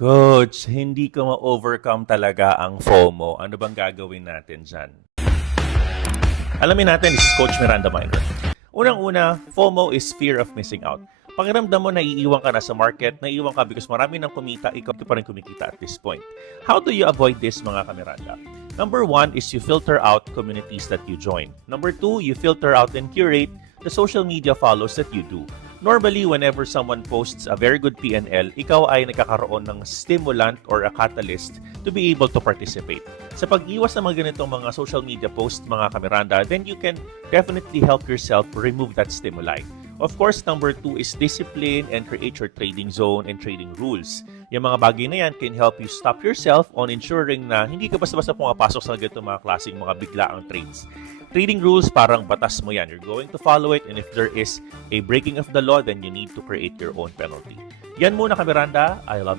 Coach, hindi ko ma-overcome talaga ang FOMO. Ano bang gagawin natin dyan? Alamin natin, this is Coach Miranda Minor. Unang-una, FOMO is fear of missing out. Pakiramdam mo na iiwan ka na sa market, naiiwan ka because marami nang kumita, ikaw pa rin kumikita at this point. How do you avoid this, mga kamiranda? Number one is you filter out communities that you join. Number two, you filter out and curate the social media follows that you do. Normally, whenever someone posts a very good PNL, ikaw ay nagkakaroon ng stimulant or a catalyst to be able to participate. Sa pag-iwas ng mga ganitong mga social media posts, mga kamiranda, then you can definitely help yourself remove that stimuli. Of course, number two is discipline and create your trading zone and trading rules. Yung mga bagay na yan can help you stop yourself on ensuring na hindi ka basta-basta pumapasok sa ganitong mga klaseng mga biglaang trades. Trading rules, parang batas mo yan. You're going to follow it, and if there is a breaking of the law, then you need to create your own penalty. Yan muna, Kamiranda. I love you.